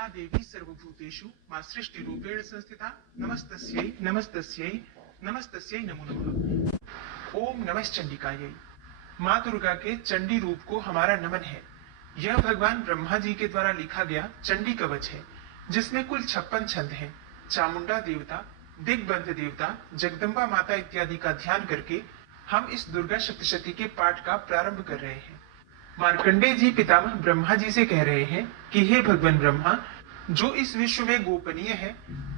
या देवी सर्वभूतेषु मां सृष्टि रूपेण संस्थिता नमस्तस्यै नमस्तस्यै नमस्तस्यै नमो नमः। ओम नमः चंडिकायै। मां दुर्गा के चंडी रूप को हमारा नमन है। यह भगवान ब्रह्मा जी के द्वारा लिखा गया चंडी कवच है, जिसमें कुल 56 छंद हैं। चामुंडा देवता, दिग्बंध देवता, जगदम्बा माता इत्यादि का ध्यान करके हम इस दुर्गा सप्तशती के पाठ का प्रारंभ कर रहे हैं। मार्कंडेय जी पितामह ब्रह्मा जी से कह रहे हैं कि हे भगवान ब्रह्मा, जो इस विश्व में गोपनीय है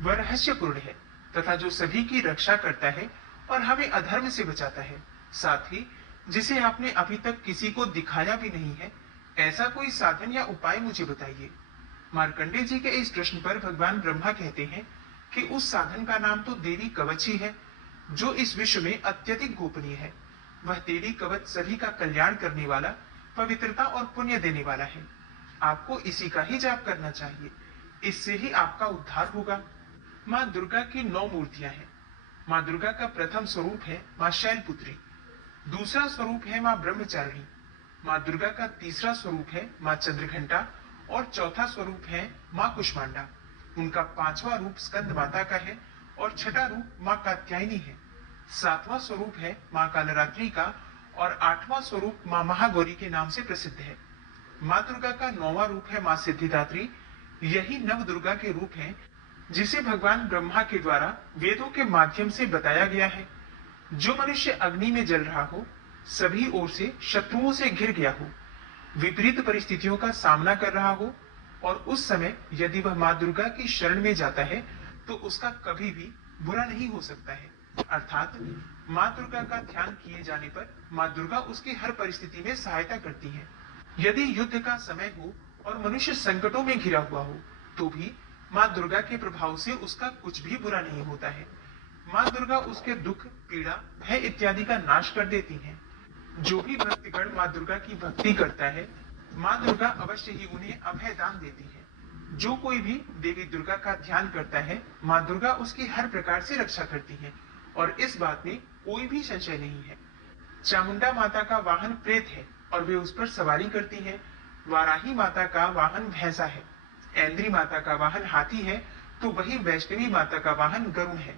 वह रहस्यपूर्ण है तथा जो सभी की रक्षा करता है और हमें अधर्म से बचाता है, साथ ही जिसे आपने अभी तक किसी को दिखाया भी नहीं है, ऐसा कोई साधन या उपाय मुझे बताइए। मार्कंडेय जी के इस प्रश्न पर भगवान ब्रह्मा कहते हैं कि उस साधन का नाम तो देवी कवच ही है, जो इस विश्व में अत्यधिक गोपनीय है। वह देवी कवच सभी का कल्याण करने वाला, पवित्रता और पुण्य देने वाला है। आपको इसी का ही जाप करना चाहिए, इससे ही आपका उद्धार होगा। माँ दुर्गा की 9 मूर्तियां हैं। माँ दुर्गा का प्रथम स्वरूप है माँ शैलपुत्री, दूसरा स्वरूप है माँ ब्रह्मचारिणी, माँ दुर्गा का तीसरा स्वरूप है माँ चंद्रघंटा और चौथा स्वरूप है माँ कुष्मांडा। उनका 5वां रूप स्कंद माता का है और छठा रूप माँ कात्यायनी है। 7वां स्वरूप है माँ कालरात्रि का और 8वां स्वरूप माँ महागौरी के नाम से प्रसिद्ध है। माँ दुर्गा का 9वां रूप है माँ सिद्धिदात्री। यही नव दुर्गा के रूप हैं, जिसे भगवान ब्रह्मा के द्वारा वेदों के माध्यम से बताया गया है। जो मनुष्य अग्नि में जल रहा हो, सभी ओर से शत्रुओं से घिर गया हो, विपरीत परिस्थितियों का सामना कर रहा हो और उस समय यदि वह माँ दुर्गा की शरण में जाता है तो उसका कभी भी बुरा नहीं हो सकता है। अर्थात माँ दुर्गा का ध्यान किए जाने पर माँ दुर्गा उसकी हर परिस्थिति में सहायता करती है। यदि युद्ध का समय हो और मनुष्य संकटों में घिरा हुआ हो, तो भी माँ दुर्गा के प्रभाव से उसका कुछ भी बुरा नहीं होता है। माँ दुर्गा उसके दुख, पीड़ा, भय इत्यादि का नाश कर देती हैं। जो भी भक्तगण माँ दुर्गा की भक्ति करता है, माँ दुर्गा अवश्य ही उन्हें अभय दान देती है। जो कोई भी देवी दुर्गा का ध्यान करता है, माँ दुर्गा उसकी हर प्रकार से रक्षा करती है और इस बात में कोई भी संशय नहीं है। चामुंडा माता का वाहन प्रेत है और वे उस पर सवारी करती है। वाराही माता का वाहन भैंसा है। ऐन्द्री माता का वाहन हाथी है, तो वही वैष्णवी माता का वाहन गरुड़ है।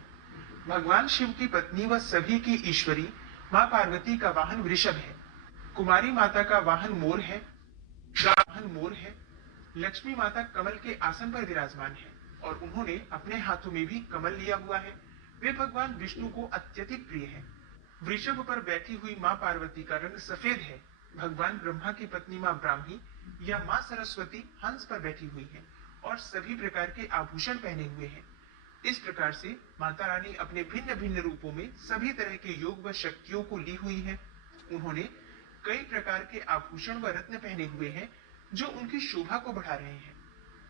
भगवान शिव की पत्नी व सभी की ईश्वरी माँ पार्वती का वाहन वृषभ है। कुमारी माता का वाहन मोर है। लक्ष्मी माता कमल के आसन पर विराजमान है और उन्होंने अपने हाथों में भी कमल लिया हुआ है। वे भगवान विष्णु को अत्यधिक प्रिय है। वृषभ पर बैठी हुई माँ पार्वती का रंग सफेद है। भगवान ब्रह्मा की पत्नी माँ ब्राह्मी या माँ सरस्वती हंस पर बैठी हुई है और सभी प्रकार के आभूषण पहने हुए हैं। इस प्रकार से माता रानी अपने भिन्न भिन्न रूपों में सभी तरह के योग व शक्तियों को ली हुई है। उन्होंने कई प्रकार के आभूषण व रत्न पहने हुए हैं, जो उनकी शोभा को बढ़ा रहे हैं।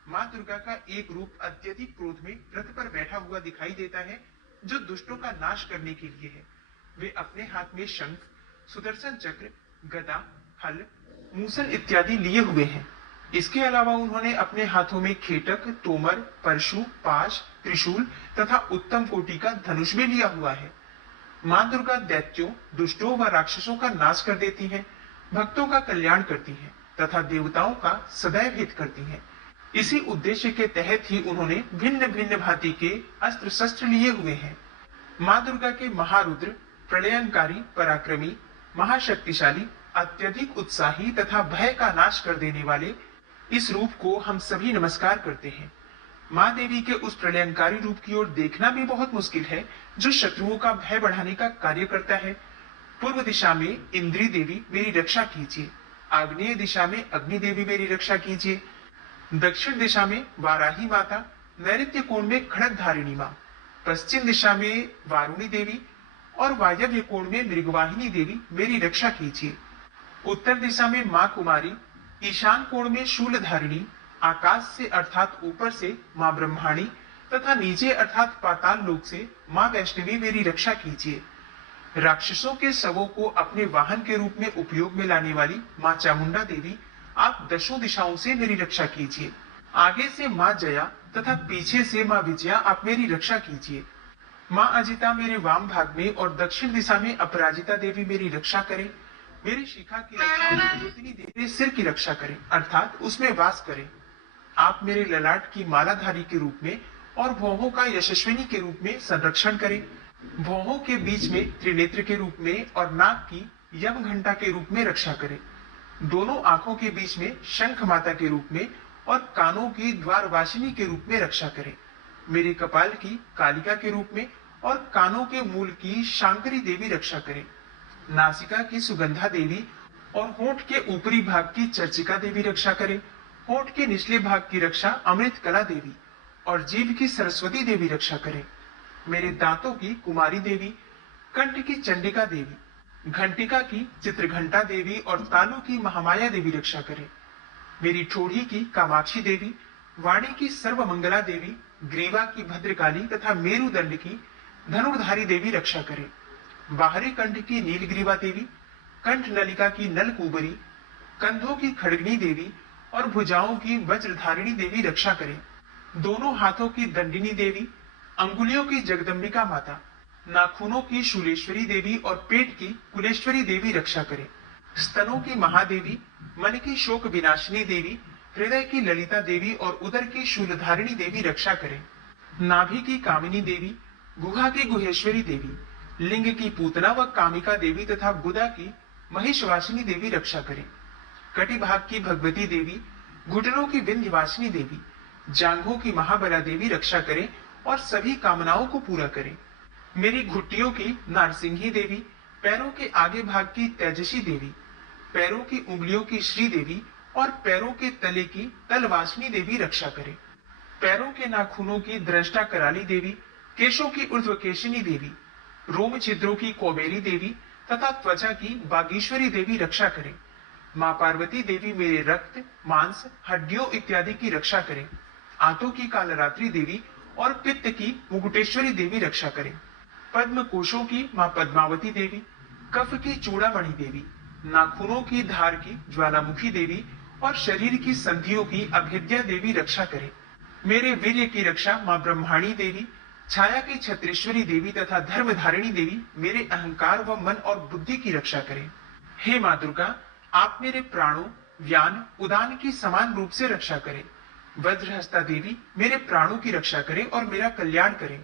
माँ दुर्गा का एक रूप अत्यधिक क्रोध में रथ पर बैठा हुआ दिखाई देता है, जो दुष्टों का नाश करने के लिए है। वे अपने हाथ में शंख, सुदर्शन चक्र, गदा, हल, मूसल इत्यादि लिए हुए हैं। इसके अलावा उन्होंने अपने हाथों में खेटक, तोमर, परशु, पाश, त्रिशूल तथा उत्तम कोटि का धनुष भी लिया हुआ है। माँ दुर्गा दैत्यों, दुष्टों व राक्षसों का नाश कर देती हैं, भक्तों का कल्याण करती हैं तथा देवताओं का सदैव हित करती हैं। इसी उद्देश्य के तहत ही उन्होंने भिन्न भिन्न भांति के अस्त्र शस्त्र लिए हुए हैं। माँ दुर्गा के महारुद्र, प्रलयंकारी, पराक्रमी, महाशक्तिशाली, अत्यधिक उत्साही तथा भय का नाश कर देने वाले इस रूप को हम सभी नमस्कार करते हैं। माँ देवी के उस प्रलयंकारी रूप की ओर देखना भी बहुत मुश्किल है, जो शत्रुओं का भय बढ़ाने का कार्य करता है। पूर्व दिशा में इंद्री देवी मेरी रक्षा कीजिए, आग्नेय दिशा में अग्नि देवी मेरी रक्षा कीजिए, दक्षिण दिशा में वाराही माता, नैऋत्य कोण में खड़ग धारिणी माँ, पश्चिम दिशा में वारुणी देवी और वायव्य कोण में मृगवाहिनी देवी मेरी रक्षा कीजिए। उत्तर दिशा में माँ कुमारी, ईशान कोण में शूलधारिणी, आकाश से अर्थात ऊपर से माँ ब्रह्माणी तथा नीचे अर्थात पाताल लोक से माँ वैष्णवी मेरी रक्षा कीजिए। राक्षसों के शवों को अपने वाहन के रूप में उपयोग में लाने वाली माँ चामुंडा देवी, आप दशों दिशाओं से मेरी रक्षा कीजिए। आगे से माँ जया तथा पीछे से माँ विजया आप मेरी रक्षा कीजिए। माँ अजिता मेरे वाम भाग में और दक्षिण दिशा में अपराजिता देवी मेरी रक्षा करें। मेरी शिखा की रक्षा ज्योतिनी देवी सिर की रक्षा करें, अर्थात उसमें वास करें। आप मेरे ललाट की मालाधारी के रूप में और भौहों का यशस्विनी के रूप में संरक्षण करें। भौहों के बीच में त्रिनेत्र के रूप में और नाक की यम घंटा के रूप में रक्षा करें। दोनों आंखों के बीच में शंख माता के रूप में और कानों की द्वारवासिनी के रूप में रक्षा करें। मेरे कपाल की कालिका के रूप में और कानों के मूल की शांकरी देवी रक्षा करें। नासिका की सुगंधा देवी और होंठ के ऊपरी भाग की चर्चिका देवी रक्षा करें। होंठ के निचले भाग की रक्षा अमृत कला देवी और जीभ की सरस्वती देवी रक्षा करें। मेरे दांतों की कुमारी देवी, कंठ की चंडिका देवी, घंटिका की चित्रघंटा देवी और तालू की महामाया देवी रक्षा करें। मेरी ठोड़ी की कामाक्षी देवी, वाणी की सर्वमंगला देवी, ग्रीवा की भद्रकाली तथा मेरुदंड की धनुर्धारी देवी रक्षा करें। बाहरी कंठ की नीलग्रीवा देवी, कंठ नलिका की नलकूबरी, कंधों की खड़गनी देवी और भुजाओं की वज्रधारिणी देवी रक्षा करें। दोनों हाथों की दंडिनी देवी, अंगुलियों की जगदम्बिका माता, नाखूनों की शूलेश्वरी देवी और पेट की कुलेश्वरी देवी रक्षा करें। स्तनों की महादेवी, मन की शोक विनाशिनी देवी, हृदय की ललिता देवी और उदर की शूलधारिणी देवी रक्षा करें। नाभि की कामिनी देवी, गुहा की गुहेश्वरी देवी, लिंग की पूतना व कामिका देवी तथा गुदा की महिषवासिनी देवी रक्षा करें। कटिभाग की भगवती देवी, घुटनों की विंध्यवासिनी देवी, जांघों की महाबला देवी रक्षा करें और सभी कामनाओं को पूरा करें। मेरी घुट्टियों की नारसिंही देवी, पैरों के आगे भाग की तेजसी देवी, पैरों की उंगलियों की श्री देवी और पैरों के तले की तलवासिनी देवी रक्षा करें। पैरों के नाखूनों की दृष्टा कराली देवी, केशों की ऊर्ध्वकेशिनी देवी, रोम छिद्रों की कौबेरी देवी तथा त्वचा की बागीश्वरी देवी रक्षा करें। माँ पार्वती देवी मेरे रक्त, मांस, हड्डियों इत्यादि की रक्षा करें। आंतों की कालरात्रि देवी और पित्त की मुकुटेश्वरी देवी रक्षा करें। पद्म कोशों की माँ पद्मावती देवी, कफ की चूड़ामणि देवी, नाखूनों की धार की ज्वालामुखी देवी और शरीर की संधियों की अभेद्या देवी रक्षा करें। मेरे वीर्य की रक्षा माँ ब्रह्माणी देवी, छाया की छत्रेश्वरी देवी तथा धर्मधारिणी देवी मेरे अहंकार व मन और बुद्धि की रक्षा करें। हे माँ दुर्गा, आप मेरे प्राणों, व्यान, उदान की समान रूप से रक्षा करें। वज्रहस्ता देवी मेरे प्राणों की रक्षा करें और मेरा कल्याण करें।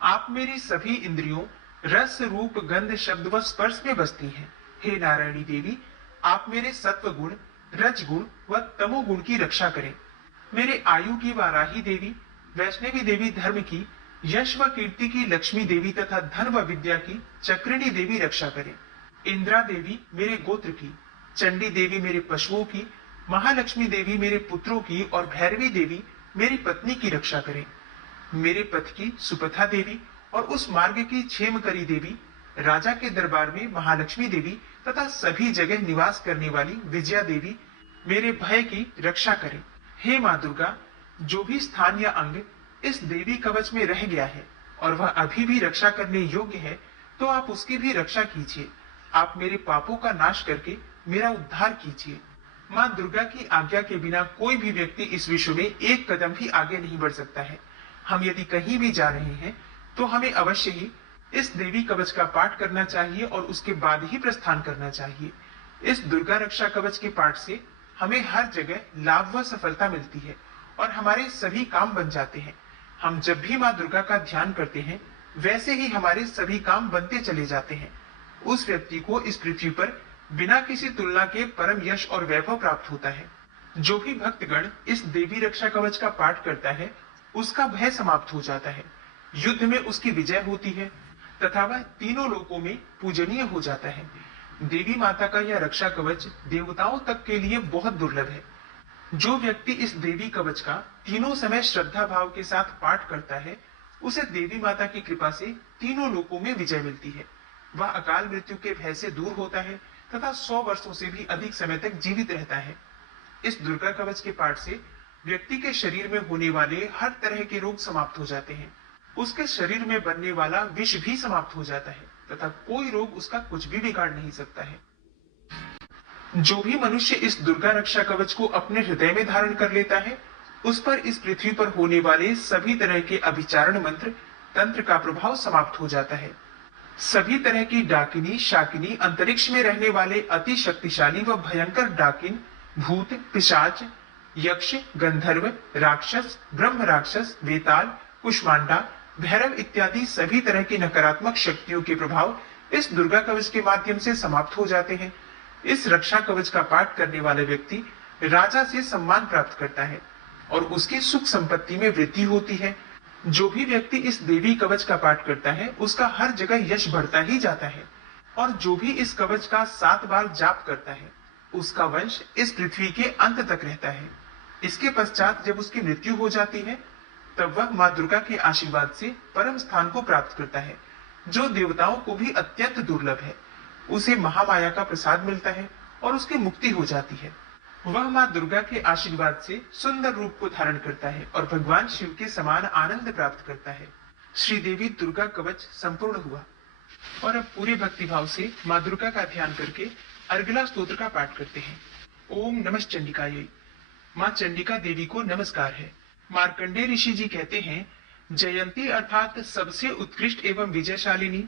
आप मेरी सभी इंद्रियों, रस, रूप, गंध, शब्द व स्पर्श में बसती हैं। हे नारायणी देवी, आप मेरे सत्व गुण, रज गुण व तमोगुण की रक्षा करें। मेरे आयु की वाराही देवी, वैष्णवी देवी धर्म की, यश व कीर्ति की लक्ष्मी देवी तथा धन व विद्या की चक्रिणी देवी रक्षा करें। इंद्रा देवी मेरे गोत्र की, चंडी देवी मेरे पशुओं की, महालक्ष्मी देवी मेरे पुत्रों की और भैरवी देवी मेरी पत्नी की रक्षा करें। मेरे पथ की सुपथा देवी और उस मार्ग की क्षेमकरी देवी, राजा के दरबार में महालक्ष्मी देवी तथा सभी जगह निवास करने वाली विजया देवी मेरे भय की रक्षा करें। हे माँ दुर्गा, जो भी स्थान या अंग इस देवी कवच में रह गया है और वह अभी भी रक्षा करने योग्य है, तो आप उसकी भी रक्षा कीजिए। आप मेरे पापों का नाश करके मेरा उद्धार कीजिए। माँ दुर्गा की आज्ञा के बिना कोई भी व्यक्ति इस विश्व में एक कदम भी आगे नहीं बढ़ सकता है। हम यदि कहीं भी जा रहे हैं तो हमें अवश्य ही इस देवी कवच का पाठ करना चाहिए और उसके बाद ही प्रस्थान करना चाहिए। इस दुर्गा रक्षा कवच के पाठ से हमें हर जगह लाभ व सफलता मिलती है और हमारे सभी काम बन जाते हैं। हम जब भी माँ दुर्गा का ध्यान करते हैं, वैसे ही हमारे सभी काम बनते चले जाते हैं। उस व्यक्ति को इस पृथ्वी पर बिना किसी तुलना के परम यश और वैभव प्राप्त होता है। जो भी भक्तगण इस देवी रक्षा कवच का पाठ करता है, उसका भय समाप्त हो जाता है, युद्ध में उसकी विजय होती है तथा वह तीनों लोकों में पूजनीय हो जाता है। देवी माता का यह रक्षा कवच देवताओं तक के लिए बहुत दुर्लभ है। जो व्यक्ति इस देवी कवच का तीनों समय श्रद्धा भाव के साथ पाठ करता है, उसे देवी माता की कृपा से तीनों लोकों में विजय मिलती है। वह अकाल मृत्यु के भय से दूर होता है तथा 100 वर्षों से भी अधिक समय तक जीवित रहता है। इस दुर्गा कवच के पाठ से व्यक्ति के शरीर में होने वाले हर तरह के रोग समाप्त हो जाते हैं। उसके शरीर में बनने वाला विष भी समाप्त हो जाता है तथा कोई रोग उसका कुछ भी बिगाड़ नहीं सकता है। जो भी मनुष्य इस दुर्गा रक्षा कवच को अपने हृदय में धारण कर लेता है, उस पर इस पृथ्वी पर होने वाले सभी तरह के अभिचारण मंत्र, तंत्र का प्रभाव समाप्त हो जाता है। सभी तरह की डाकिनी, शाकिनी, अंतरिक्ष में रहने वाले अति शक्तिशाली व भयंकर डाकिन, भूत, पिशाच, यक्ष, गंधर्व, राक्षस, ब्रह्म राक्षस, वेताल, कुष्मांडा, भैरव इत्यादि सभी तरह की नकारात्मक शक्तियों के प्रभाव इस दुर्गा कवच के माध्यम से समाप्त हो जाते हैं। इस रक्षा कवच का पाठ करने वाला व्यक्ति राजा से सम्मान प्राप्त करता है और उसकी सुख संपत्ति में वृद्धि होती है। जो भी व्यक्ति इस देवी कवच का पाठ करता है उसका हर जगह यश बढ़ता ही जाता है और जो भी इस कवच का 7 बार जाप करता है उसका वंश इस पृथ्वी के अंत तक रहता है। इसके पश्चात जब उसकी मृत्यु हो जाती है तब वह माँ दुर्गा के आशीर्वाद से परम स्थान को प्राप्त करता है, जो देवताओं को भी अत्यंत दुर्लभ है। उसे महामाया का प्रसाद मिलता है और उसकी मुक्ति हो जाती है। वह माँ दुर्गा के आशीर्वाद से सुंदर रूप को धारण करता है और भगवान शिव के समान आनंद प्राप्त करता है। श्री देवी दुर्गा कवच संपूर्ण हुआ और अब पूरे भक्तिभाव से माँ दुर्गा का ध्यान करके अर्गला स्तोत्र का पाठ करते हैं। ओम नमः चंडिकायै। माँ चंडिका देवी को नमस्कार है। मार्कंडेय ऋषि जी कहते हैं, जयंती अर्थात सबसे उत्कृष्ट एवं विजयशालिनी,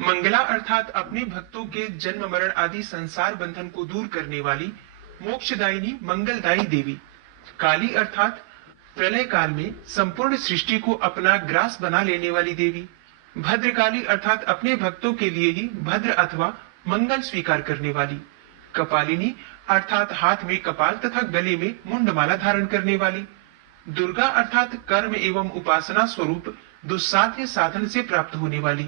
मंगला अर्थात अपने भक्तों के जन्म मरण आदि संसार बंधन को दूर करने वाली, मोक्षदायिनी मंगलदायी देवी, काली अर्थात प्रलय काल में संपूर्ण सृष्टि को अपना ग्रास बना लेने वाली देवी, भद्रकाली अर्थात अपने भक्तों के लिए ही भद्र अथवा मंगल स्वीकार करने वाली, कपालिनी अर्थात हाथ में कपाल तथा गले में मुंडमाला धारण करने वाली, दुर्गा अर्थात कर्म एवं उपासना स्वरूप दुस्साध्य साधन से प्राप्त होने वाली,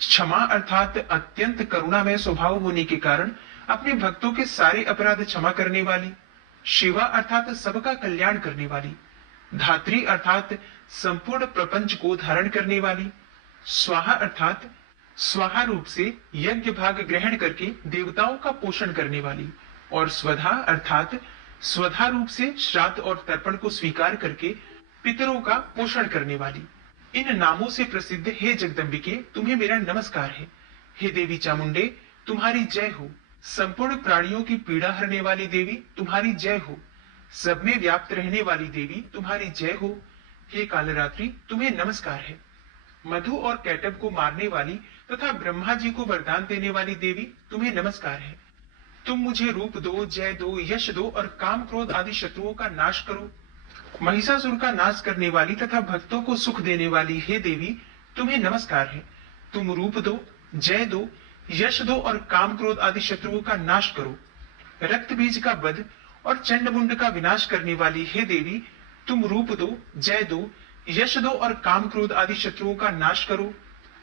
क्षमा अर्थात अत्यंत करुणामय स्वभाव होने के कारण अपने भक्तों के सारे अपराध क्षमा करने वाली, शिवा अर्थात सबका कल्याण करने वाली, धात्री अर्थात संपूर्ण प्रपंच को धारण करने वाली, स्वाहा अर्थात स्वाहा रूप से यज्ञ भाग ग्रहण करके देवताओं का पोषण करने वाली, और स्वधा अर्थात स्वधा रूप से श्राद्ध और तर्पण को स्वीकार करके पितरों का पोषण करने वाली। इन नामों से प्रसिद्ध हे जगदम्बिके, तुम्हें मेरा नमस्कार है। हे देवी चामुंडे, तुम्हारी जय हो। संपूर्ण प्राणियों की पीड़ा हरने वाली देवी, तुम्हारी जय हो। सब में व्याप्त रहने वाली देवी, तुम्हारी जय हो। हे कालरात्रि, तुम्हें नमस्कार है। मधु और कैटब को मारने वाली तथा ब्रह्मा जी को वरदान देने वाली देवी, तुम्हें नमस्कार है। तुम मुझे रूप दो, जय दो, यश दो और काम क्रोध आदि शत्रुओं का नाश करो। महिषासुर का नाश करने वाली तथा भक्तों को सुख देने वाली हे देवी, तुम्हें नमस्कार है। तुम रूप दो, जय दो, यश दो और काम क्रोध आदि शत्रुओं का नाश करो। रक्त बीज का वध और चंडमुंड का विनाश करने वाली हे देवी, तुम रूप दो, जय दो, यश दो और काम क्रोध आदि शत्रुओं का नाश करो।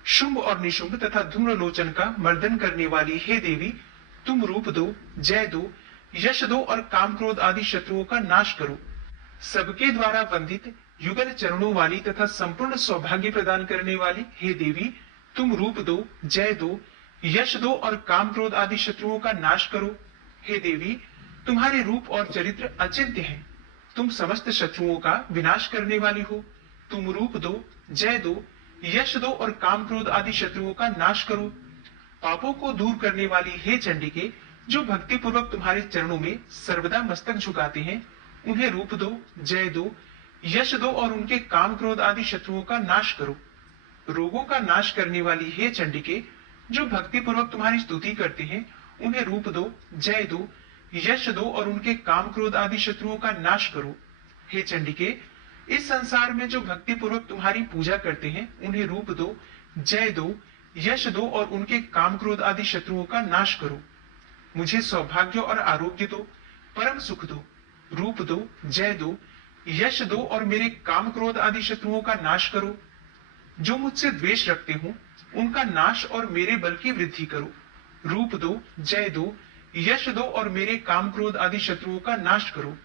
शुंभ और निशुंभ तथा धूम्रलोचन का मर्दन करने वाली हे देवी, तुम रूप दो, जय दो, यश दो और काम क्रोध आदि शत्रुओं का नाश करो। सबके द्वारा वंदित युगल चरणों वाली तथा संपूर्ण सौभाग्य प्रदान करने वाली हे देवी, तुम रूप दो, जय दो, यश दो और काम क्रोध आदि शत्रुओं का नाश करो। हे देवी, तुम्हारे रूप और चरित्र अचिंत्य हैं। तुम समस्त शत्रुओं का विनाश करने वाली हो। तुम रूप दो, जय दो, यश दो और काम क्रोध आदि शत्रुओं का नाश करो। पापों को दूर करने वाली हे चंडिके, जो भक्ति पूर्वक तुम्हारे चरणों में सर्वदा मस्तक झुकाते हैं, उन्हें रूप दो, जय दो, यश दो और उनके काम क्रोध आदि शत्रुओं का नाश करो। रोगों का नाश करने वाली हे चंडिके, जो भक्ति पूर्वक तुम्हारी स्तुति करते हैं, उन्हें रूप दो, जय दो, यश दो और उनके काम क्रोध आदि शत्रुओं का नाश करो। हे चंडिके, इस संसार में जो भक्ति पूर्वक तुम्हारी पूजा करते हैं, उन्हें रूप दो, जय दो, यश दो और उनके काम क्रोध आदि शत्रुओं का नाश करो। मुझे सौभाग्य और आरोग्य दो, परम सुख दो। रूप दो, जय दो, यश दो और मेरे काम क्रोध आदि शत्रुओं का नाश करो। जो मुझसे द्वेष रखते हो, उनका नाश और मेरे बल की वृद्धि करो। रूप दो, जय दो, यश दो और मेरे काम क्रोध आदि शत्रुओं का नाश करो।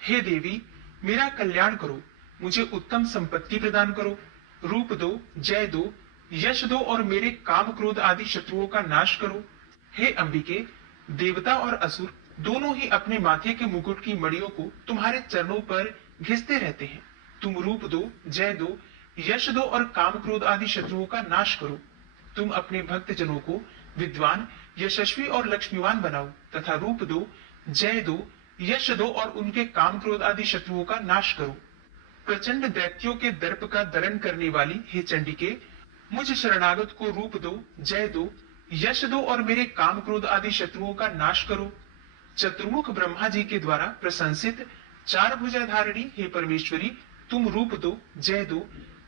हे देवी, मेरा कल्याण करो, मुझे उत्तम संपत्ति प्रदान करो। रूप दो, जय दो, यश दो और मेरे काम क्रोध आदि शत्रुओं का नाश करो। हे अंबिके, देवता और असुर दोनों ही अपने माथे के मुकुट की मड़ियों को तुम्हारे चरणों पर घिसते रहते हैं। तुम रूप दो, जय दो, यश दो और काम क्रोध आदि शत्रुओं का नाश करो। तुम अपने भक्त जनों को विद्वान, यशस्वी और लक्ष्मीवान बनाओ तथा रूप दो, जय दो, यश दो और उनके काम क्रोध आदि शत्रुओं का नाश करो। प्रचंड दैत्यों के दर्प का दरण करने वाली हे चंडिके, मुझ शरणागत को रूप दो, जय दो, यश दो और मेरे काम क्रोध आदि शत्रुओं का नाश करो। चतुर्मुख ब्रह्मा जी के द्वारा प्रशंसित चार भुजाधारिणी हे परमेश्वरी, तुम रूप दो, जय दो,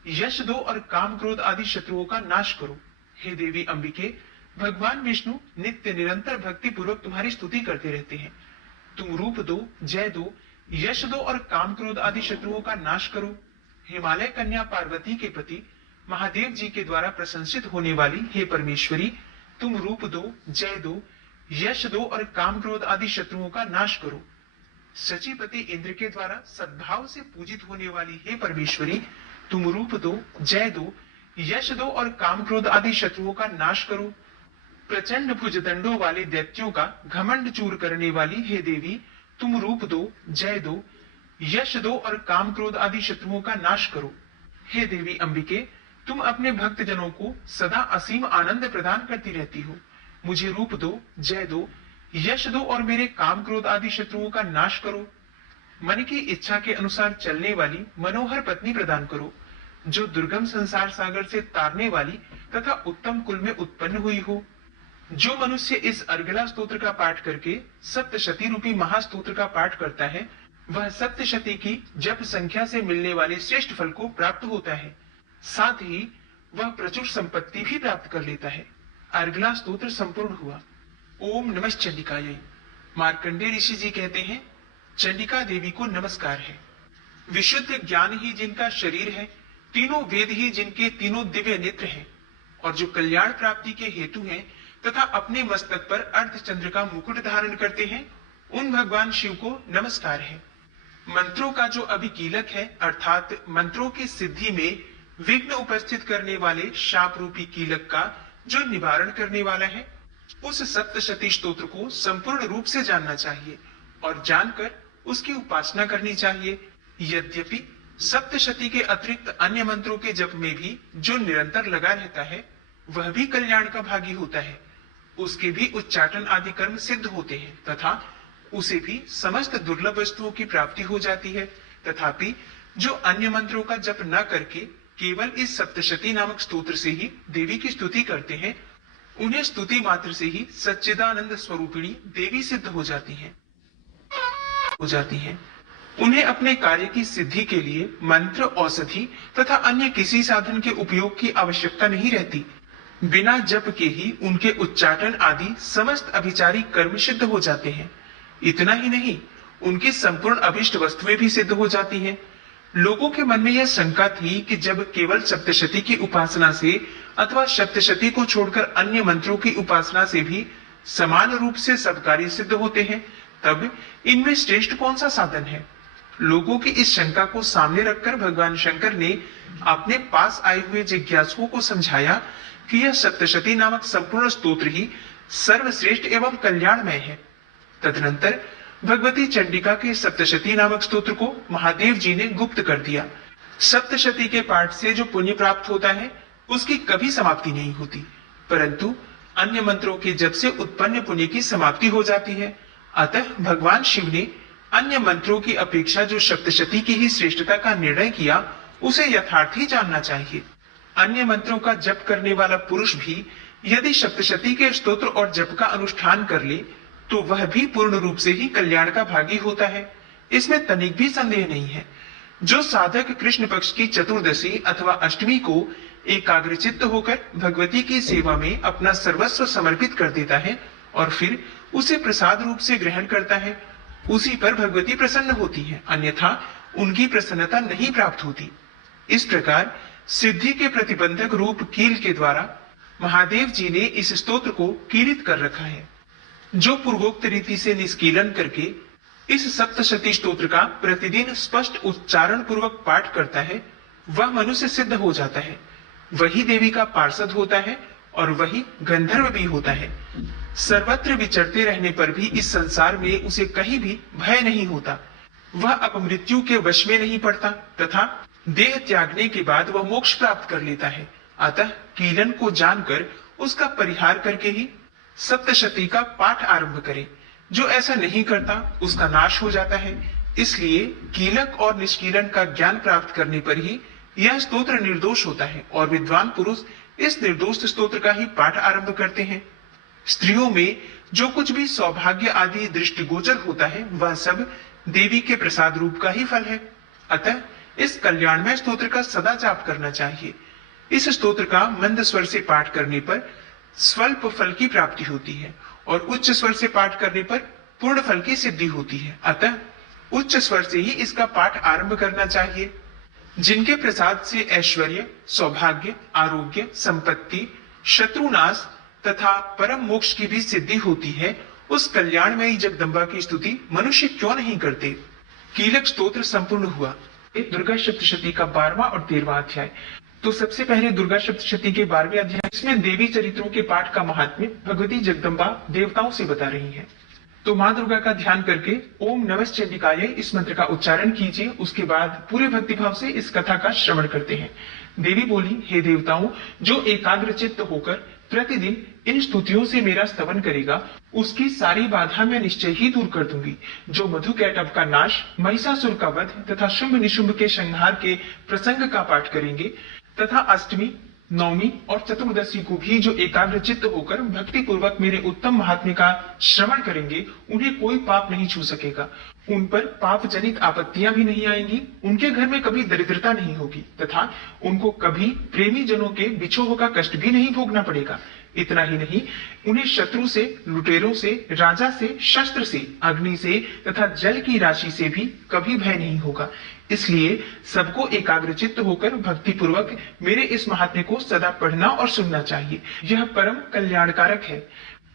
यश दो और काम क्रोध आदि शत्रुओं का नाश करो। हे देवी अंबिके, भगवान विष्णु नित्य निरंतर भक्ति पूर्वक तुम्हारी स्तुति करते रहते हैं। तुम रूप दो, जय दो, यश दो और काम क्रोध आदि शत्रुओं का नाश करो। हिमालय कन्या पार्वती के पति महादेव जी के द्वारा प्रशंसित होने वाली हे परमेश्वरी, तुम रूप दो, जय दो, यश दो और काम क्रोध आदि शत्रुओं का नाश करो। सचिपति इंद्र के द्वारा सद्भाव से पूजित होने वाली हे परमेश्वरी, तुम रूप दो, जय दो, यश दो और काम क्रोध आदि शत्रुओं का नाश करो। प्रचंड भुजदंडों वाले दैत्यों का घमंड चूर करने वाली हे देवी, तुम रूप दो, जय दो, यश दो और काम क्रोध आदि शत्रुओं का नाश करो। हे देवी अंबिके, तुम अपने भक्त जनों को सदा असीम आनंद प्रदान करती रहती हो। मुझे रूप दो, जय दो, यश दो और मेरे काम क्रोध आदि शत्रुओं का नाश करो। मन की इच्छा के अनुसार चलने वाली मनोहर पत्नी प्रदान करो, जो दुर्गम संसार सागर से तारने वाली तथा उत्तम कुल में उत्पन्न हुई हो। जो मनुष्य इस अर्गला स्तोत्र का पाठ करके सप्तशती रूपी महास्तोत्र का पाठ करता है, वह सप्तशती की जप संख्या से मिलने वाले श्रेष्ठ फल को प्राप्त होता है। साथ ही वह प्रचुर संपत्ति भी प्राप्त कर लेता है। अर्गला स्तोत्र संपूर्ण हुआ। ओम नमः चंडिकायै। मार्कंडेय ऋषि जी कहते हैं, चंडिका देवी को नमस्कार है। विशुद्ध ज्ञान ही जिनका शरीर है, तीनों वेद ही जिनके तीनों दिव्य नेत्र हैं, और जो कल्याण प्राप्ति के हेतु हैं तथा अपने मस्तक पर अर्धचंद्र का मुकुट धारण करते हैं, उन भगवान शिव को नमस्कार है। मंत्रों का जो अभिकीलक है, अर्थात मंत्रों की सिद्धि में विघ्न उपस्थित करने वाले शाप रूपी कीलक का जो निवारण करने वाला है, उस सप्तशती स्तोत्र को संपूर्ण रूप से जानना चाहिए और जानकर उसकी उपासना करनी चाहिए। यद्यपि सप्तशती के अतिरिक्त अन्य मंत्रों के जप में भी जो निरंतर लगा रहता है, वह भी कल्याण का भागी होता है। उसके भी उच्चाटन आदि कर्म सिद्ध होते हैं तथा उसे भी समस्त दुर्लभ वस्तुओं की प्राप्ति हो जाती है। तथापि जो अन्य मंत्रों का जप न करके केवल इस सप्तशती नामक स्तोत्र से ही देवी की स्तुति करते हैं, उन्हें स्तुति मात्र से ही सच्चिदानंद स्वरूपिणी देवी सिद्ध हो जाती हैं। उन्हें अपने कार्य की सिद्धि के लिए मंत्र, औषधि तथा अन्य किसी साधन के उपयोग की आवश्यकता नहीं रहती। बिना जप के ही उनके उच्चाटन आदि समस्त अभिचारी कर्म सिद्ध हो जाते हैं। इतना ही नहीं, उनकी संपूर्ण अभिष्ट वस्तुएं भी सिद्ध हो जाती हैं। लोगों के मन में यह शंका थी कि जब केवल सप्तशती की उपासना से अथवा सप्तशती को छोड़कर अन्य मंत्रों की उपासना से भी समान रूप से सब कार्य सिद्ध होते हैं, तब इनमें श्रेष्ठ कौन सा साधन है? लोगों की इस शंका को सामने रखकर भगवान शंकर ने अपने पास आए हुए जिज्ञासुओं को समझाया कि यह सप्तशती नामक संपूर्ण स्तोत्र ही सर्वश्रेष्ठ एवं कल्याणमय है। तदनंतर भगवती चंडिका के सप्तशती नामक स्तोत्र को महादेव जी ने गुप्त कर दिया। सप्तशती के पाठ से जो पुण्य प्राप्त होता है, उसकी कभी समाप्ति नहीं होती, परंतु अन्य मंत्रों के जप से उत्पन्न पुण्य की समाप्ति हो जाती है। अतः भगवान शिव ने अन्य मंत्रों की अपेक्षा जो सप्तशती की ही श्रेष्ठता का निर्णय किया, उसे यथार्थ ही जानना चाहिए। अन्य मंत्रों का जप करने वाला पुरुष भी यदि सप्तशती के स्तोत्र और जप का अनुष्ठान कर ले, तो वह भी पूर्ण रूप से ही कल्याण का भागी होता है। इसमें तनिक भी संदेह नहीं है। जो साधक कृष्ण पक्ष की चतुर्दशी अथवा अष्टमी को एकाग्रचित्त होकर भगवती की सेवा में अपना सर्वस्व समर्पित कर देता है और फिर उसे प्रसाद रूप से ग्रहण करता है, उसी पर भगवती प्रसन्न होती है, अन्यथा उनकी प्रसन्नता नहीं प्राप्त होती। इस प्रकार सिद्धि के प्रतिबंधक रूप कील के द्वारा महादेव जी ने इस स्तोत्र को कीलित कर रखा है। जो पूर्वोक्त रीति से निष्कीलन करके इस सप्तशती स्तोत्र का प्रतिदिन स्पष्ट उच्चारण पूर्वक पाठ करता है, वह मनुष्य सिद्ध हो जाता है, वही देवी का पार्षद होता है और वही गंधर्व भी होता है। सर्वत्र विचरते रहने पर भी इस संसार में उसे कहीं भी भय नहीं होता। वह अपमृत्यु के वश में नहीं पड़ता तथा देह त्यागने के बाद वह मोक्ष प्राप्त कर लेता है। अतः कीलन को जानकर उसका परिहार करके ही सप्तशती का पाठ आरंभ करें। जो ऐसा नहीं करता उसका नाश हो जाता है। इसलिए कीलक और निष्कीलन का ज्ञान प्राप्त करने पर ही यह स्तोत्र निर्दोष होता है और विद्वान पुरुष इस निर्दोष स्तोत्र का ही पाठ आरंभ करते हैं। स्त्रियों में जो कुछ भी सौभाग्य आदि दृष्टिगोचर होता है, वह सब देवी के प्रसाद रूप का ही फल है। अतः इस कल्याणमय स्तोत्र का सदा जाप करना चाहिए। इस स्तोत्र का मंद स्वर से पाठ करने पर स्वल्प फल की प्राप्ति होती है और उच्च स्वर से पाठ करने पर पूर्ण फल की सिद्धि होती है। अतः उच्च स्वर से ही इसका पाठ आरंभ करना चाहिए। जिनके प्रसाद से ऐश्वर्य, सौभाग्य, आरोग्य, संपत्ति, शत्रुनाश तथा परम मोक्ष की भी सिद्धि होती है, उस कल्याणमयी जगदम्बा की स्तुति मनुष्य क्यों नहीं करते। कीलक स्तोत्र संपूर्ण हुआ। दुर्गा सप्तशती का 12वां और 13वां अध्याय। तो सबसे पहले दुर्गा सप्तशती के 12वें अध्याय, इसमें देवी चरित्रों के पाठ का महात्म्य भगवती जगदम्बा देवताओं से बता रही है। तो माँ दुर्गा का ध्यान करके ओम नमश्चंडिकाय इस मंत्र का उच्चारण कीजिए। उसके बाद पूरे भक्तिभाव से इस कथा का श्रवण करते हैं। देवी बोली, हे देवताओं, जो एकाग्र चित्त होकर प्रतिदिन इन स्तुतियों से मेरा स्तवन करेगा, उसकी सारी बाधा मैं निश्चय ही दूर कर दूंगी। जो मधुकैटभ का नाश, महिषासुर का वध तथा शुंभ निशुंभ के संहार के प्रसंग का पाठ करेंगे तथा अष्टमी, नवमी और चतुर्दशी को भी जो एकाग्र चित्त होकर भक्ति पूर्वक मेरे उत्तम महात्म्य का श्रवण करेंगे, उन्हें कोई पाप नहीं छू सकेगा। उन पर पाप जनित आपत्तियां भी नहीं आएंगी। उनके घर में कभी दरिद्रता नहीं होगी तथा उनको कभी प्रेमी जनों के बिछोह का कष्ट भी नहीं भोगना पड़ेगा। इतना ही नहीं, उन्हें शत्रु से, लुटेरों से, राजा से, शस्त्र से, अग्नि से तथा जल की राशि से भी कभी भय नहीं होगा। इसलिए सबको एकाग्रचित्त होकर भक्ति पूर्वक मेरे इस महात्म्य को सदा पढ़ना और सुनना चाहिए। यह परम कल्याणकारक है।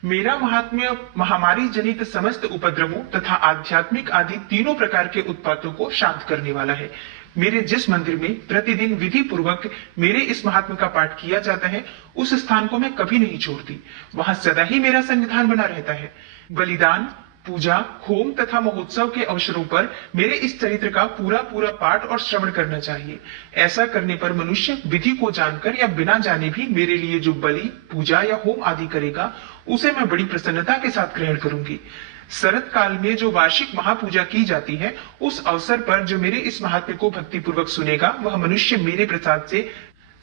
मेरा महात्म्य महामारी जनित समस्त उपद्रवों तथा आध्यात्मिक आदि तीनों प्रकार के उत्पातों को शांत करने वाला है। मेरे जिस मंदिर में प्रतिदिन विधि पूर्वक मेरे इस महात्म्य का पाठ किया जाता है, उस स्थान को मैं कभी नहीं छोड़ती। वहां सदा ही मेरा सन्निधान बना रहता है। बलिदान, पूजा, होम तथा महोत्सव के अवसरों पर मेरे इस चरित्र का पूरा पूरा पाठ और श्रवण करना चाहिए। ऐसा करने पर मनुष्य विधि को जानकर या बिना जाने भी मेरे लिए जो बलि, पूजा या होम आदि करेगा, उसे मैं बड़ी प्रसन्नता के साथ ग्रहण करूंगी। शरत काल में जो वार्षिक महापूजा की जाती है, उस अवसर पर जो मेरे इस महात्म्य को भक्ति पूर्वक सुनेगा, वह मनुष्य मेरे प्रसाद से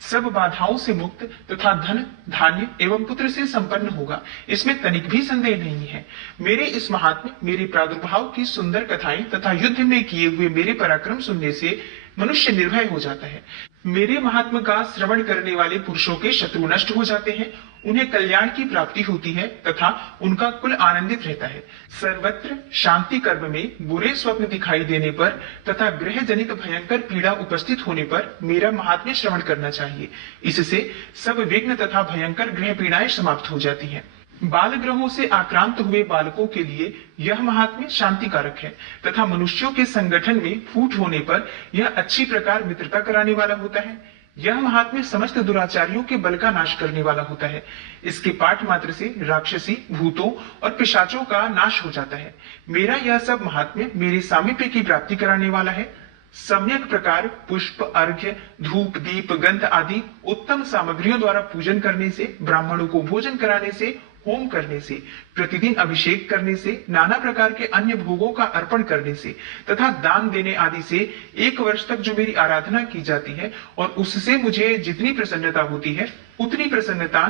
सब बाधाओं से मुक्त तथा धन, धान्य एवं पुत्र से संपन्न होगा। इसमें तनिक भी संदेह नहीं है। मेरे इस महात्म्य, मेरे प्रादुर्भाव की सुंदर कथाएं तथा युद्ध में किए हुए मेरे पराक्रम सुनने से मनुष्य निर्भय हो जाता है। मेरे महात्म्य का श्रवण करने वाले पुरुषों के शत्रु नष्ट हो जाते हैं, उन्हें कल्याण की प्राप्ति होती है तथा उनका कुल आनंदित रहता है। सर्वत्र शांति कर्म में बुरे स्वप्न दिखाई देने पर तथा ग्रह जनित भयंकर पीड़ा उपस्थित होने पर मेरा महात्म्य श्रवण करना चाहिए। इससे सब विघ्न तथा भयंकर ग्रह पीड़ाएं समाप्त हो जाती हैं। बाल ग्रहों से आक्रांत हुए बालकों के लिए यह महात्म्य शांति कारक है तथा मनुष्यों के संगठन में फूट होने पर यह अच्छी प्रकार मित्रता कराने वाला होता है। यह महात्म्य समस्त दुराचारियों के बल का नाश करने वाला होता है। इसके पाठ मात्र से राक्षसी, भूतों और पिशाचों का नाश हो जाता है। मेरा यह सब महात्म्य मेरे सामीप्य की प्राप्ति कराने वाला है। सम्यक प्रकार पुष्प, अर्घ्य, धूप, दीप, गंध आदि उत्तम सामग्रियों द्वारा पूजन करने से, ब्राह्मणों को भोजन कराने से, होम करने से, प्रतिदिन अभिषेक करने से, नाना प्रकार के अन्य भोगों का अर्पण करने से तथा दान देने आदि से 1 वर्ष तक जो मेरी आराधना की जाती है और उससे मुझे जितनी प्रसन्नता होती है, उतनी प्रसन्नता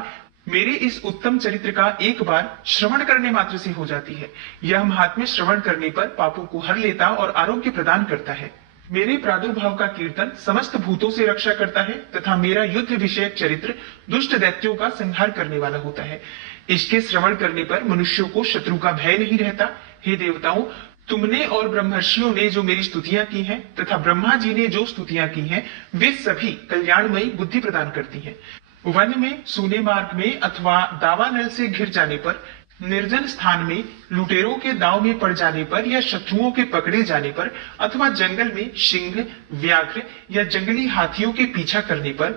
मेरे इस उत्तम चरित्र का एक बार श्रवण करने मात्र से हो जाती है। यह महात्म्य श्रवण करने पर पापों को हर लेता और आरोग्य प्रदान करता है। मेरे प्रादुर्भाव का कीर्तन समस्त भूतों से रक्षा करता है तथा मेरा युद्ध विषयक चरित्र दुष्ट दैत्यों का संहार करने वाला होता है। इसके श्रवण करने पर मनुष्यों को शत्रु का भय नहीं रहता। हे देवताओं, तुमने और ब्रह्मर्षियों ने जो मेरी स्तुतियां की हैं तथा ब्रह्मा जी ने जो स्तुतियां की हैं, वे सभी कल्याणमयी बुद्धि प्रदान करती हैं। वन में, सूने मार्ग में अथवा दावानल से घिर जाने पर, निर्जन स्थान में लुटेरों के दांव में पड़ जाने पर या शत्रुओं के पकड़े जाने पर अथवा जंगल में सिंह, व्याघ्र या जंगली हाथियों के पीछा करने पर,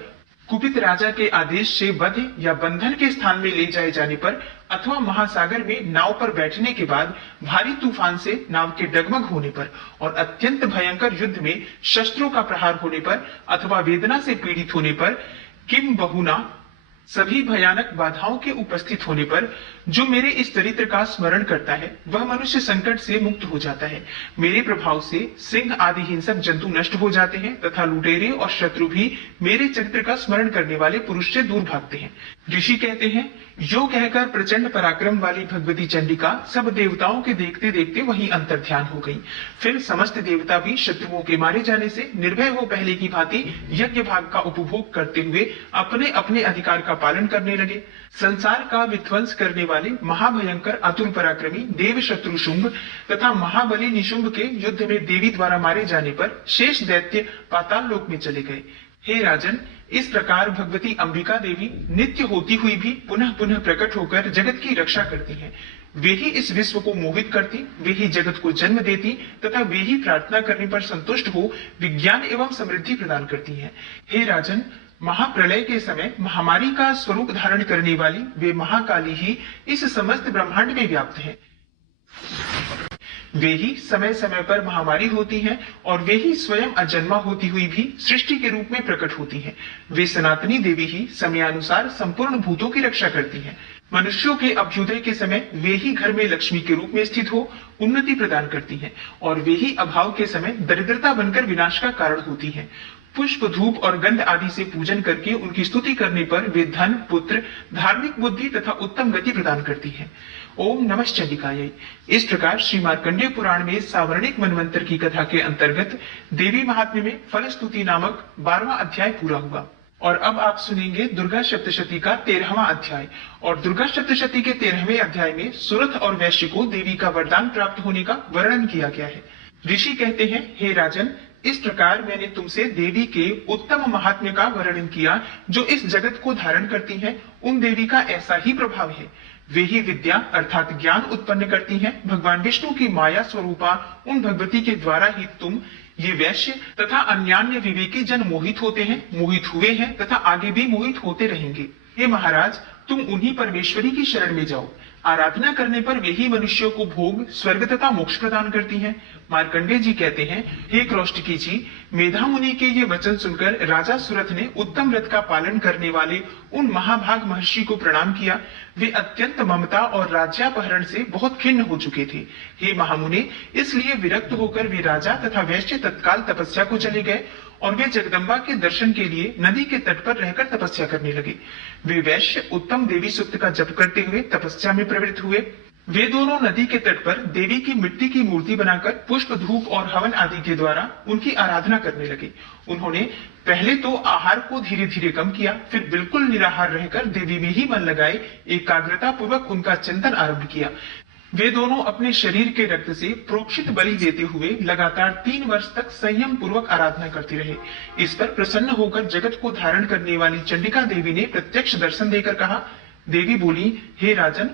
कुपित राजा के आदेश से वध या बंधन के स्थान में ले जाए जाने पर अथवा महासागर में नाव पर बैठने के बाद भारी तूफान से नाव के डगमग होने पर और अत्यंत भयंकर युद्ध में शस्त्रों का प्रहार होने पर अथवा वेदना से पीड़ित होने पर, किम बहुना सभी भयानक बाधाओं के उपस्थित होने पर जो मेरे इस चरित्र का स्मरण करता है, वह मनुष्य संकट से मुक्त हो जाता है। मेरे प्रभाव से सिंह आदि हिंसक जंतु नष्ट हो जाते हैं तथा लुटेरे और शत्रु भी मेरे चरित्र का स्मरण करने वाले पुरुष से दूर भागते हैं। ऋषि कहते हैं, यो कहकर प्रचंड पराक्रम वाली भगवती चंडिका सब देवताओं के देखते देखते वहीं अंतर्ध्यान हो गई। फिर समस्त देवता भी शत्रुओं के मारे जाने से निर्भय हो पहले की भांति यज्ञ भाग का उपभोग करते हुए अपने अपने अधिकार का पालन करने लगे। संसार का विध्वंस करने वाले महाभयंकर अतुल पराक्रमी देव शत्रु शुंभ तथा महाबली निशुंभ के युद्ध में देवी द्वारा मारे जाने पर शेष दैत्य पाताल लोक में चले गए। हे राजन, इस प्रकार भगवती अंबिका देवी नित्य होती हुई भी पुनः पुनः प्रकट होकर जगत की रक्षा करती हैं। वे ही इस विश्व को मोहित करती, वे ही जगत को जन्म देती तथा वे ही प्रार्थना करने पर संतुष्ट हो विज्ञान एवं समृद्धि प्रदान करती हैं। हे राजन, महाप्रलय के समय महामारी का स्वरूप धारण करने वाली वे महाकाली ही इस समस्त ब्रह्मांड में व्याप्त हैं। वे ही समय समय पर महामारी होती हैं और वे ही स्वयं अजन्मा होती हुई भी सृष्टि के रूप में प्रकट होती हैं। वे सनातनी देवी ही समयानुसार संपूर्ण भूतों की रक्षा करती हैं। मनुष्यों के अभ्युदय के समय वे ही घर में लक्ष्मी के रूप में स्थित हो उन्नति प्रदान करती हैं और वे ही अभाव के समय दरिद्रता बनकर विनाश का कारण होती हैं। पुष्प, धूप और गंध आदि से पूजन करके उनकी स्तुति करने पर वे धन, पुत्र, धार्मिक बुद्धि तथा उत्तम गति प्रदान करती हैं। ओम नमः चंडिकायै। इस प्रकार श्री मार्कंडेय पुराण में सावर्णिक मनवंतर की कथा के अंतर्गत देवी महात्म्य में फलस्तुति नामक 12वां अध्याय पूरा हुआ। और अब आप सुनेंगे दुर्गा सप्तशती का 13वां अध्याय। और दुर्गा सप्तशती के 13वें अध्याय में सुरथ और वैश्य को देवी का वरदान प्राप्त होने का वर्णन किया गया है। ऋषि कहते हैं, हे राजन, इस प्रकार मैंने तुमसे देवी के उत्तम महात्म्य का वर्णन किया जो इस जगत को धारण करती हैं। उन देवी का ऐसा ही प्रभाव है। वे ही विद्या अर्थात ज्ञान उत्पन्न करती हैं। भगवान विष्णु की माया स्वरूपा उन भगवती के द्वारा ही तुम ये वैश्य तथा अन्यान्य विवेकी जन मोहित होते हैं, मोहित हुए हैं तथा आगे भी मोहित होते रहेंगे। हे महाराज, तुम उन्हीं परमेश्वरी की शरण में जाओ। आराधना करने पर वे ही मनुष्यों को भोग, स्वर्ग तथा मोक्ष प्रदान करती हैं। मार्कंडेय जी कहते हैं, हे क्रौष्टकी जी, मेधा मुनि के ये वचन सुनकर राजा सुरथ ने उत्तम व्रत का पालन करने वाले उन महाभाग महर्षि को प्रणाम किया। वे अत्यंत ममता और राज्यापहरण से बहुत खिन्न हो चुके थे। हे महामुने, इसलिए विरक्त होकर वे राजा तथा वैश्य तत्काल तपस्या को चले गए और वे जगदम्बा के दर्शन के लिए नदी के तट पर रहकर तपस्या करने लगे। वे वैश्य उत्तम देवी सूक्त का जप करते हुए तपस्या में प्रवृत्त हुए। वे दोनों नदी के तट पर देवी की मिट्टी की मूर्ति बनाकर पुष्प, धूप और हवन आदि के द्वारा उनकी आराधना करने लगे। उन्होंने पहले तो आहार को धीरे धीरे कम किया, फिर बिल्कुल निराहार रहकर देवी में ही मन लगाए एकाग्रता पूर्वक उनका चिंतन आरंभ किया। वे दोनों अपने शरीर के रक्त से प्रोक्षित बलि देते हुए लगातार 3 वर्ष तक संयम पूर्वक आराधना करते रहे। इस पर प्रसन्न होकर जगत को धारण करने वाली चंडिका देवी ने प्रत्यक्ष दर्शन देकर कहा। देवी बोली, हे राजन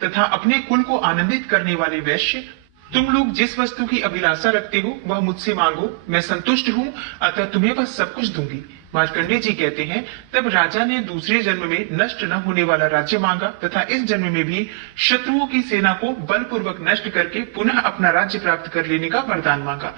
तथा अपने कुल को आनंदित करने वाले वैश्य, तुम लोग जिस वस्तु की अभिलाषा रखते हो वह मुझसे मांगो, मैं संतुष्ट हूँ, अतः तुम्हें बस सब कुछ दूंगी। मार्कंडेय जी कहते हैं, तब राजा ने दूसरे जन्म में नष्ट न होने वाला राज्य मांगा तथा इस जन्म में भी शत्रुओं की सेना को बलपूर्वक नष्ट करके पुनः अपना राज्य प्राप्त कर लेने का वरदान मांगा।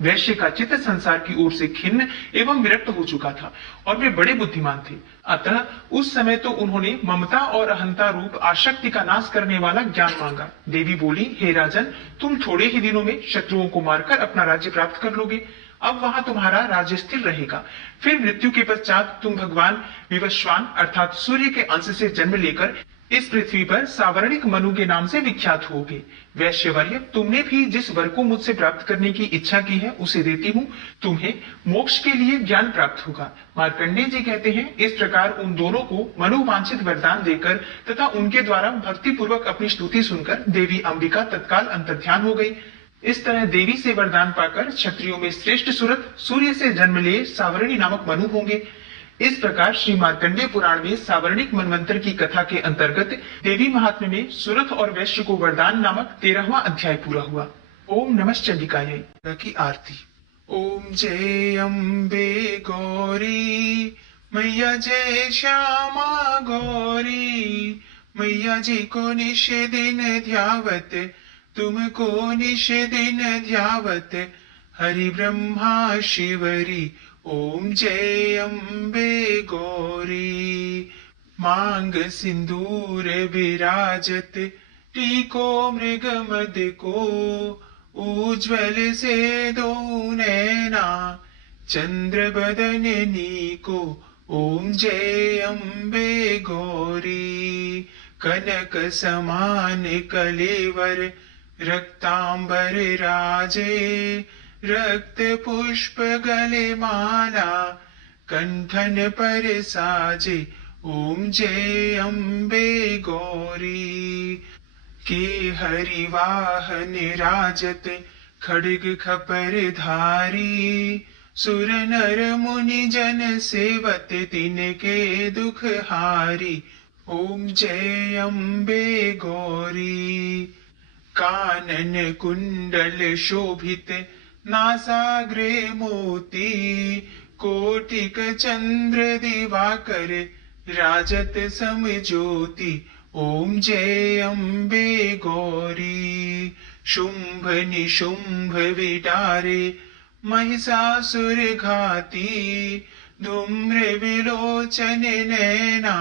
वैश्य का चित्त संसार की ओर से खिन्न एवं विरक्त हो चुका था और वे बड़े बुद्धिमान थे। अतः उस समय तो उन्होंने ममता और अहंता रूप आसक्ति का नाश करने वाला ज्ञान मांगा। देवी बोली, हे राजन, तुम थोड़े ही दिनों में शत्रुओं को मारकर अपना राज्य प्राप्त कर लोगे। अब वहां तुम्हारा राज्य स्थिर रहेगा। फिर मृत्यु के पश्चात तुम भगवान विवस्वान अर्थात सूर्य के अंश से जन्म लेकर इस पृथ्वी पर सावर्णिक मनु के नाम से विख्यात होगे। वैश्यवर्य, तुमने भी जिस वर को मुझसे प्राप्त करने की इच्छा की है उसे देती हूँ। तुम्हें मोक्ष के लिए ज्ञान प्राप्त होगा। मार्कंडेय जी कहते हैं, इस प्रकार उन दोनों को मनोवांछित वरदान देकर तथा उनके द्वारा भक्ति पूर्वक अपनी स्तुति सुनकर देवी अंबिका तत्काल अंतर्ध्यान हो गई। इस तरह देवी से वरदान पाकर क्षत्रियों में श्रेष्ठ सुरथ सूर्य से जन्म लिए सावर्णी नामक मनु होंगे। इस प्रकार श्री मार्कंडेय पुराण में सावर्णिक मनवंतर की कथा के अंतर्गत देवी महात्म्य में सुरथ और वैश्य को वरदान नामक 13वां अध्याय पूरा हुआ। ओम नमः चंडिकायै की आरती। ओम जय अम्बे गौरी मैया, जय श्यामा गौरी मैया जी को निश दिन ध्यावत, तुमको निश दिन ध्यावत, हरि ब्रह्मा शिवरी। ओम जय अम्बे गौरी। मांग सिंदूर विराजत, टीको मृग मद को, उज्ज्वल से दो नैना, चंद्र बदन नीको, ओम जय अम्बे गौरी। कनक समान कलेवर रक्तांबर राजे, रक्त पुष्प गले माला कंठन पर साजे। ओम जय अम्बे गौरी। के हरि वाहन राजत खड्ग खपर धारी, सुर नर मुनि जन सेवत तिनके दुख हारी। ओम जय अम्बे गौरी। कानन कुंडल शोभित नासाग्रे मोती, कोटिक चंद्र दिवाकर राजत सम ज्योति। ओम जय अम्बे गौरी। शुंभ निशुंभ विडारे महिषासुर घाती, धूम्र विलोचन नैना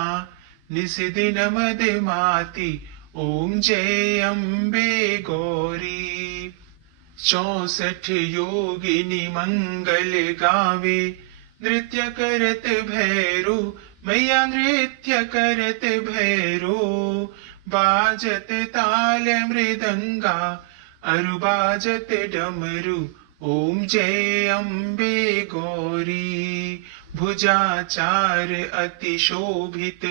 निस दिन मद माती। ओम जय अम्बे गौरी। 64 योगिनी मंगल गावे, नृत्य करत भैरो मैया नृत्य करत भैरो। बाजत ताल मृदंगा अरु बाजत डमरू। ओम जय अम्बे गौरी। भुजाचार अति शोभित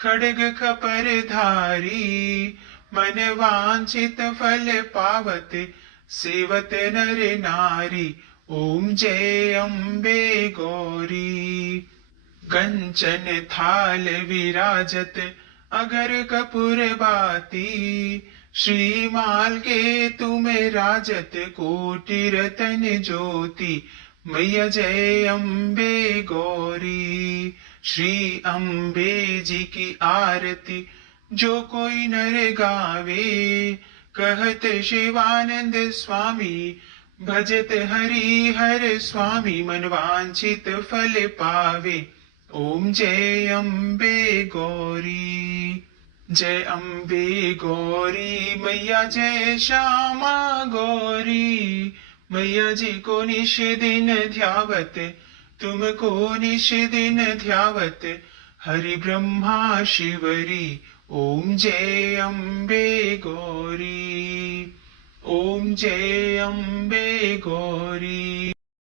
खड्ग खपर धारी, मन वांछित फल पावत सेवत नर नारी। ओम जय अम्बे गौरी। कंचन थाल विराजत अगर कपूर बाती, श्रीमाल के तुम राजत कोटि रतन ज्योति। मैया जय अम्बे गौरी। श्री अम्बे जी की आरती जो कोई नर गावे, कहत शिवानंद स्वामी भजत हरि हर स्वामी। मन वांछित फल पावे। ओम जय अम्बे गौरी। जय अम्बे गौरी मैया जय श्यामा गौरी। मैया जी को निश दिन ध्यावत, तुमको निश दिन ध्यावत हरि ब्रह्मा शिवरी। ओम जय अम्बे गौरी। ओम जय अम्बे गौरी।